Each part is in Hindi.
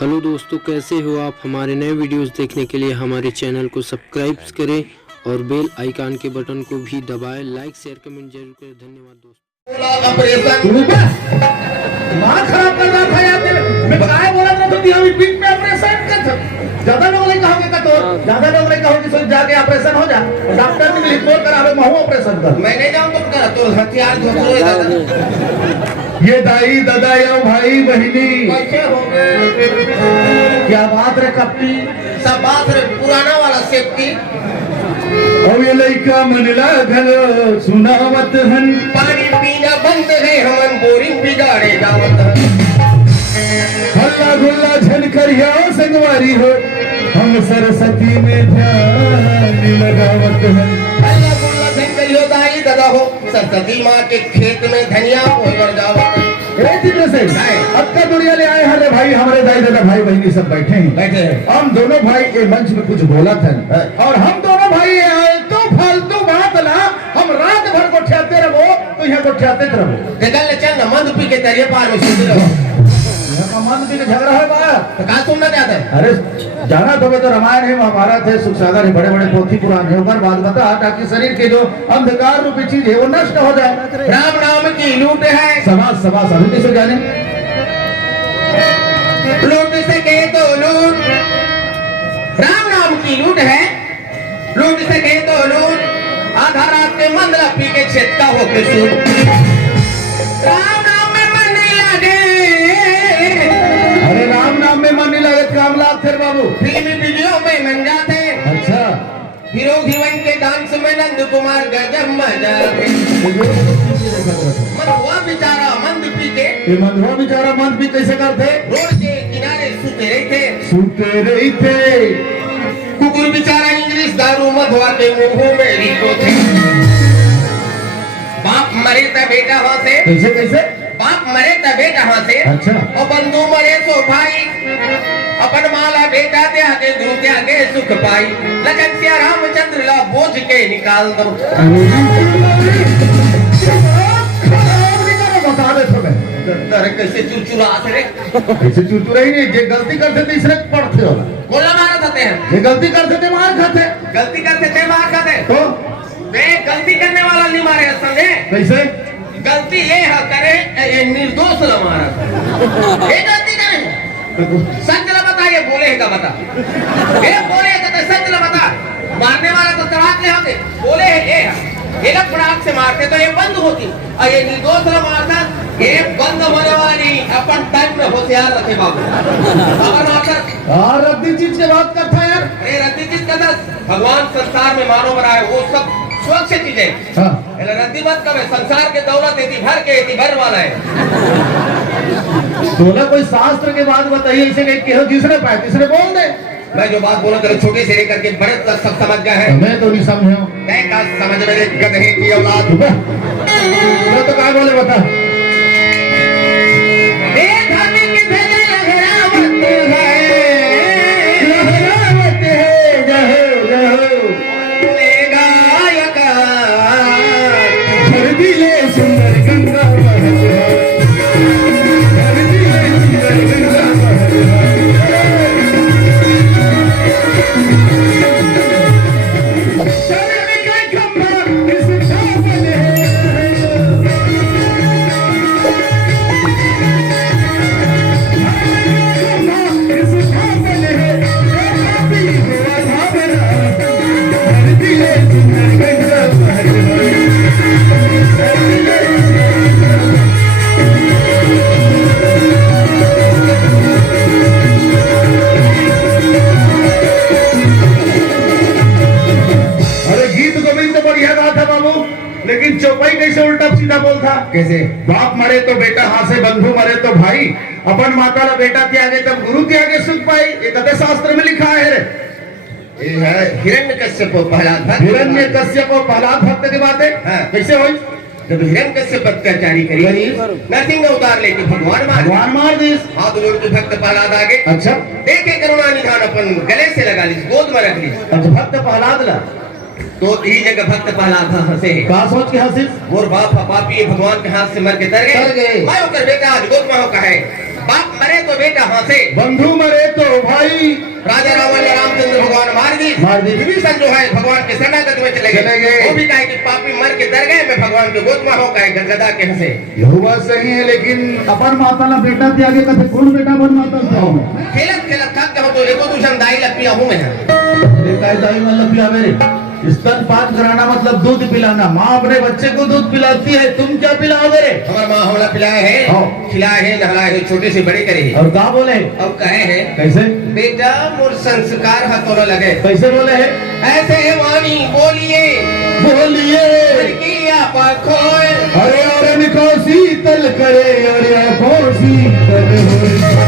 हेलो दोस्तों, कैसे हो आप। हमारे नए वीडियोस देखने के लिए हमारे चैनल को सब्सक्राइब करें और बेल आइकन के बटन को भी दबाएं। लाइक शेयर कमेंट जरूर करें। धन्यवाद दोस्तों। दिमाग खराब कर रहा था यार। मैं काय बोला था तो अभी पीठ में ऑपरेशन कर। ज्यादा लोग नहीं कहोगे का तो ज्यादा लोग नहीं कहोगे सो जाके ऑपरेशन हो जा। डॉक्टर ने रिपोर्ट करावे महू ऑपरेशन कर। मैं नहीं जाऊं तुम करा तो हथियार धोखो दादा। ये दाई दादा या भाई बहिनी कैसे हो गए? क्या बात रे कपटी। सब बात रे पुराना वाला सेफ्टी। और ये लड़का मनला घल सुनावत हन। पानी पीना बंद है हमन बोरिंग बिगाड़े जावत है। हल्ला गुल्ला झन करिया संगवारी हो हम सरस्वती में ध्यान लगावत हन। अल्लाह गुल्ला धन करियो दाई दादा हो सरस्वती माँ के खेत में धनिया होकर जावत। से अब का दुनिया ले आए हरे भाई हमारे दाई दादा भाई बहनी सब बैठे हैं। हम दोनों भाई के मंच में कुछ बोला था और हम दोनों भाई आए तो फालतू बात ला। हम रात भर को ठहते रहो तो यहाँ को ठहते रहो। निकल चल न मंद पी के तेरे पार में सुध रहो। मंद पी के झगड़ा है बात तो कहाँ सुनना चाहते हैं? अरे जाना तो तो रामायण है महाभारत है सुख सागर है बड़े बड़े पोथी पुराण है ऊपर बात बता ताकि शरीर के जो अंधकार रूपी चीज है वो नष्ट हो जाए। राम नाम की लूट है। समाज सभा सभी कैसे जाने लूट से कहे तो लूट। राम नाम की लूट है। लूट से कहे तो लूट। आधा रात के मंदला पी के छेदता होके सूट। राम नाम में मन नहीं लगे। अरे राम नाम में मन नहीं लगे काम लाभ थे बाबू। फिल्मी वीडियो में मन जाते। अच्छा हीरो हीरोइन के डांस में नंद कुमार गजब मजा थे। मंदुआ बेचारा मंद पी के ये मंदुआ बेचारा मंद पी कैसे करते? रोड के किनारे सूते रहते। सूते रहते। कुकुर बेचारा इंग्लिश दारू मधुआ के मुंह में रिको थे। बाप मरे तब बेटा हंसे। कैसे कैसे? बाप मरे तब बेटा हंसे। अच्छा और बंधु मरे तो भाई अपन माला बेटा दे आगे दूते आगे सुख पाई। लगन सिया रामचंद्र ला बोझ के निकाल दो। बता दे तुम्हें अरे कैसे चुरचुरा रे? कैसे चुरचुरा ही नहीं जे गलती करते थे इसने पढ़ते हो गोला मारा जाते हैं। ये गलती करते थे मार खाते। गलती करते थे मार खाते। तो वे गलती करने वाला नहीं मारे संगे। कैसे? गलती ये है करे ये निर्दोष न मारा। ये गलती करे सच न बता। ये बोले का बता। ये बोले का सच न बता। मारने वाला तो तड़ाक ले होते। बोले है ये लोग फड़ाक से मारते तो ये बंद होती और ये निर्दोष न मारता ये बंद होने वाली अपन टाइम में होशियार रखे बाबू। अगर मारता और रद्दी चीज के बात करता यार। अरे रद्दी चीज का भगवान संसार में मानव बनाए वो सब सुरक्षित चीजें। हाँ रद्दी मत करो। संसार के दौलत इतनी भर के इतनी भर वाला है। बोला कोई शास्त्र के बात बताइए इसे कहीं तीसरे पाए तीसरे बोल दे। मैं जो बात बोला तेरे छोटे से लेकर के बड़े तक सब समझ गए हैं। मैं तो नहीं समझा। मैं का समझ मेरे गधे की औलाद। मैं तो क्या बोले बता। लेकिन चौपाई कैसे उल्टा सीधा बोलता? कैसे? बाप मरे तो बेटा हासे बंधु मरे तो भाई अपन माता ला बेटा त्यागे तब गुरु त्यागे सुख पाई। ये कथे शास्त्र में लिखा है रे। ये है हिरण्यकश्यप प्रहलाद भक्त। हिरण्यकश्यप और प्रहलाद भक्त की बात है। कैसे हुई? जब हिरण्यकश्यप अत्याचारी करी नरसिंह अवतार लेके भगवान मार दी। हाथ जोड़ के भक्त प्रहलाद आगे। अच्छा देखे करुणा निधान अपन गले से लगा ली गोद में रख ली। अब भक्त प्रहलाद ला तो यही जगह भक्त प्रहलाद हंसे। क्या सोच के हंसी? मोर बाप पापी भगवान के हाथ से मर के तर गए। मैं होकर बेटा आज गोद में हो कहे बाप मरे तो बेटा हंसे, बंधु मरे तो भाई। राजा रावण ने रामचंद्र भगवान मार दी। विभीषण जो है भगवान के शरणागत में चले गए। वो भी कहे कि पापी मर के डर गए, मैं भगवान के गोद में हो कहे गदगदा के हंसे। यह बात सही है, लेकिन अपन माता ला बेटा त्यागे कथे कौन बेटा बन माता था? खेलत खेलत थक गए तो एको दूसर दाई लपिया हूं मैं। दाई मतलब पिया मेरे स्तनपान कराना मतलब दूध पिलाना। माँ अपने बच्चे को दूध पिलाती है, तुम क्या पिलाओगे रे? हमारा माँ हमरा पिलाए है, खिलाए है, नहलाए है, छोटे से बड़े करे है। और क्या बोले? अब कहे है कैसे? बेटा मोर संस्कार हाथों न लगे। कैसे बोले है? ऐसे वाणी बोलिए बोलिए आपा खोए। अरे अरे निको शीतल करे, अरे आपो शीतल होए।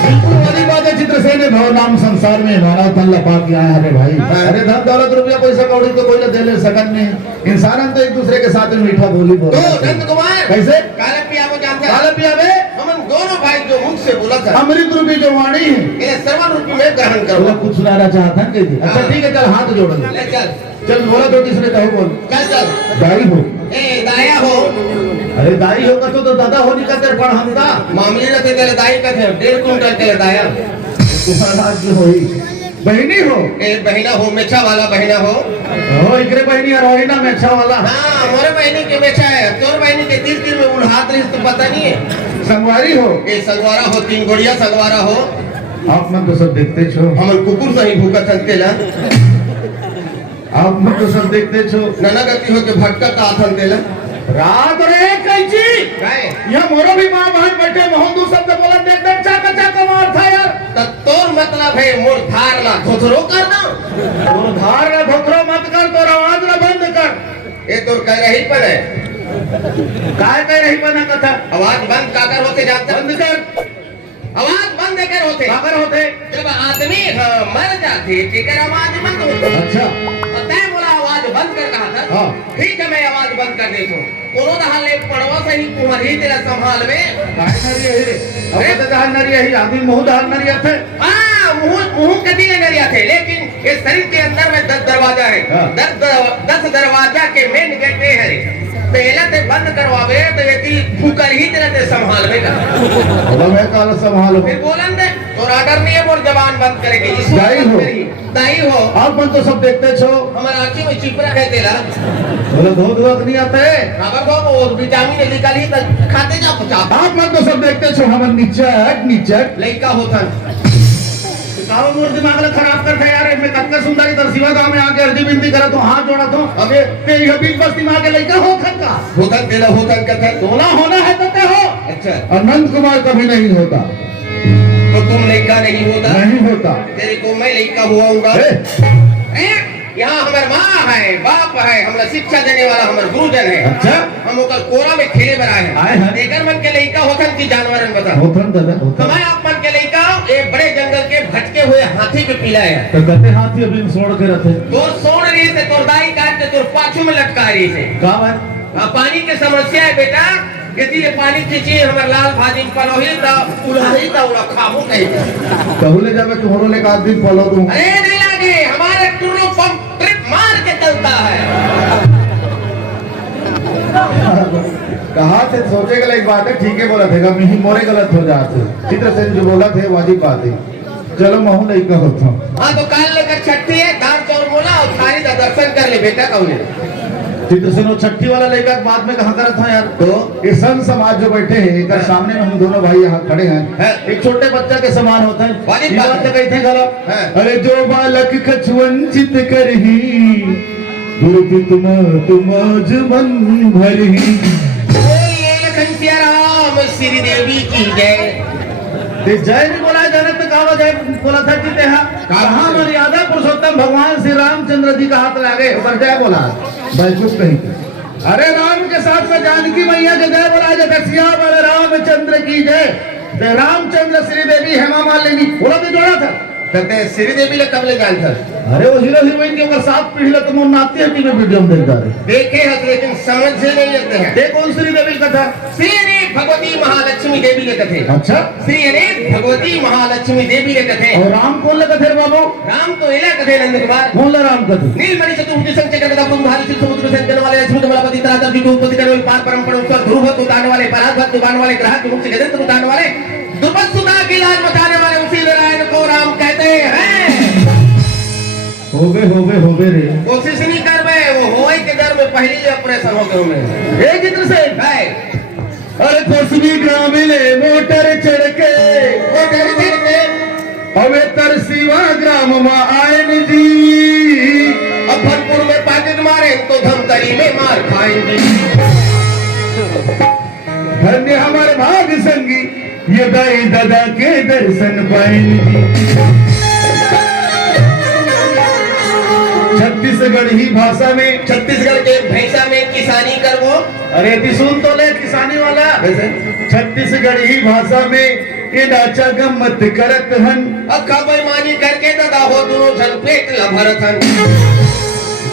बिल्कुल वाली बात है। चित्रसेन ने भव नाम संसार में मारा तन लपा के आया है भाई। अरे धन दौलत रुपया पैसा कौड़ी तो कोई ना दे ले सकन नहीं। इंसान तो एक दूसरे के साथ मीठा बोली बोल। तो नंद कुमार कैसे? काला पिया वो जानता है? काला पिया में हम दोनों भाई जो मुख से बोला था, अमृत रूपी जो वाणी है, ये सर्वन रूप में ग्रहण करो। कुछ सुनाना चाहता है कि अच्छा ठीक है, चल हाथ जोड़ ले। चल चल बोला तो किसने कहो बोल। चल दाई हो, ए दाया हो। अरे दाई होगा तो दादा हो निकल कर पढ़ हमका मामले रहते तेरे दाई का थे 1.5 कुंटल तेरे दाया। तुम्हारा होई बहनी हो, ए बहिना हो, मेछा वाला बहिना हो। इकरे बहनी और रोहिना में अच्छा वाला। हाँ मोरे बहनी के मेछा है, तोर बहनी के तीर में उड़ात रही तो पता नहीं है। संगवारी हो, ए संगवारा हो, 3 गोड़िया संगवारा हो। आप मन तो सब देखते छो। हमन कुकुर सही भूखा थनतेला। आप मन तो सब देखते छो। नना गति हो के भटका का आथन तेला। रात रे कैची काय यह मोरो भी मां बहन बैठे मोहन दू शब्द बोला देख देख चाका चाका मार था यार। तोर मतलब है मोर धार ला धोथरो कर दो। वो धार ना धोखरो मत कर, तो आवाज ना बंद कर। ये तोर कह रही पर है काय कह रही बना कथा? आवाज बंद काकर होते जानते? बंद कर। आवाज बंद कर होते काकर होते? जब आदमी मर जाते तेकर आवाज बंद होती। अच्छा तय बोला आवाज बंद कर कहा था। हाँ। ठीक है मैं आवाज बंद कर देता हूँ। कोनो दहाल ले पड़वा सही कुमार ही तेरा संभाल में। काय नरी है रे? अब तो दहाल नरी है, आदमी मुंह दहाल नरी है। हाँ मुंह कभी नहीं नरिया थे, लेकिन इस शरीर के अंदर में 10 दरवाजा है। हाँ। 10 दरवाजा के मेन गेट है। पहला ते बंद करवावे तो यदि फूकर ही तेरा ते संभाल में बोला मैं काल संभालो। फिर बोलन दे तो ऑर्डर नहीं है मोर जवान बंद करेगी। इस दाई हो। दाई हो। आप मन तो सब देखते छो। हमारा आँखी में चिपरा है तेरा। बोले धोध वक्त नहीं आते। अगर वो विटामिन निकाली तो खाते जा पूछा। आप मन तो सब देखते छो। हम नीचट लड़का होता काव मोर दिमाग ला खराब कर दे यार। मैं कतका सुंदरी तर शिवा गांव में आके अर्जी बिनती करत हूं, हाथ जोड़ा तो अबे ते यह बीच बस्ती में आके लइका हो खक्का होता तेरा होता कथा तोला होना है तो ते हो। अच्छा अनंत कुमार कभी नहीं होता। तो तुम लड़का नहीं होता? नहीं होता। तेरे को मैं लड़का हुआऊंगा। यहाँ हमारे माँ है, बाप है, हमरा शिक्षा देने वाला हमारे गुरुजन है। अच्छा हम ओकर कोरा में खेले बनाए आए हैं। हैं। एकर मन के लड़का होतन की जानवरन बता होतन दादा होतन। कमाए आप मन के लड़का एक बड़े जंगल के भटके हुए हाथी के पीला है। तो कहते हाथी अभी छोड़ के रखे तोर सोड़ रही से तोर दाई काट के तोर पाछू में लटका रही से। का है? पानी के समस्या है बेटा। यदि ये पानी खींची हमारे लाल भाजी पलोही ता उड़ाही ता उड़ा खाबू कहीं। कहूले जावे तुम्हारो ले का दिन फॉलो दूं। अरे नहीं लागे, हमारे टुर्रो पंप ट्रिप मार के चलता है। कहा थे सोचे गलत बात है, ठीक है बोला थे कभी मोरे गलत हो जाते। चित्रसेन जो बोला थे वाजिब बात है। चलो महू नहीं का होता। हाँ तो काल लेकर छठी है, दाल चौर बोला और थारी का दर्शन कर ले बेटा। कहूले चित्रसेन छठी वाला लेकर बाद में कहा करा था यार। तो ये संत समाज जो बैठे हैं इधर सामने में हम दोनों भाई यहाँ खड़े हैं। एक छोटे बच्चा के समान होता है। वाजिब ये बात बात है। कही थी गलत। हाँ। अरे जो बालक कछुवंचित करही दुर्पित तुमज मन भरही। बोलिए लखन राम श्री देवी की जय। ते जय नहीं बोला जाने तो कहा जय बोला था कि कहा मर्यादा पुरुषोत्तम भगवान श्री रामचंद्र जी का हाथ लागे ऊपर जय बोला बैकुंठ नहीं। अरे राम के साथ में जानकी मैया जो जय बोला जय सियावर रामचंद्र की जय। रामचंद्र श्री देवी हेमा मालिनी बोला तो जोड़ा था। कहते हैं श्री देवी ले कब ले जानता? अरे वो हीरो हीरोइन के ऊपर 7 पीढ़ी लग तुम नाती हटी में वीडियो में देखता रहे देखे हैं लेकिन समझ से नहीं लेते हैं। ये कौन श्री देवी का था? श्री अनेक भगवती महालक्ष्मी देवी के कथे। अच्छा श्री अनेक भगवती महालक्ष्मी देवी ले कथे और राम कौन लगा थे बाबू? राम तो एला कथे नंद कुमार कौन ला राम कथे? नीलमणि चतुर्भुज संचय करता तुम भारी सिर समुद्र से जल वाले लक्ष्मी कमलापति तरातर जी को उत्पत्ति करने वाले पार परम परमेश्वर ध्रुव भक्त उतारने वाले पराग भक्त उतारने वाले ग्राहक के मुख से गजंत्र उतारने वाले दुर्बल सुधा की लाज मचाने वाले उसी नारायण को राम कहते हैं। होबे रे। कोशिश नहीं कर बे, वो होए के डर में पहली ऑपरेशन हो गए में एक इधर से है। अरे कोसबी ग्राम ले मोटर चढ़ के हमें तरसीवा ग्राम में आयन जी अफरपुर में पैकेट मारे तो धमतरी में मार खाएंगे। धन्य हमारे भाग संगी ये दाई दादा के दर्शन पाएंगे जी। छत्तीसगढ़ ही भाषा में, छत्तीसगढ़ के भैंसा में किसानी कर वो। अरे ती सुन तो ले किसानी वाला। छत्तीसगढ़ ही भाषा में ये नाचा गम्मत करत हन अक्का बेईमानी करके दादा हो दोनों झल पेट लभरत हन।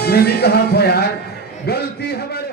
मैंने कहा था यार गलती हमारी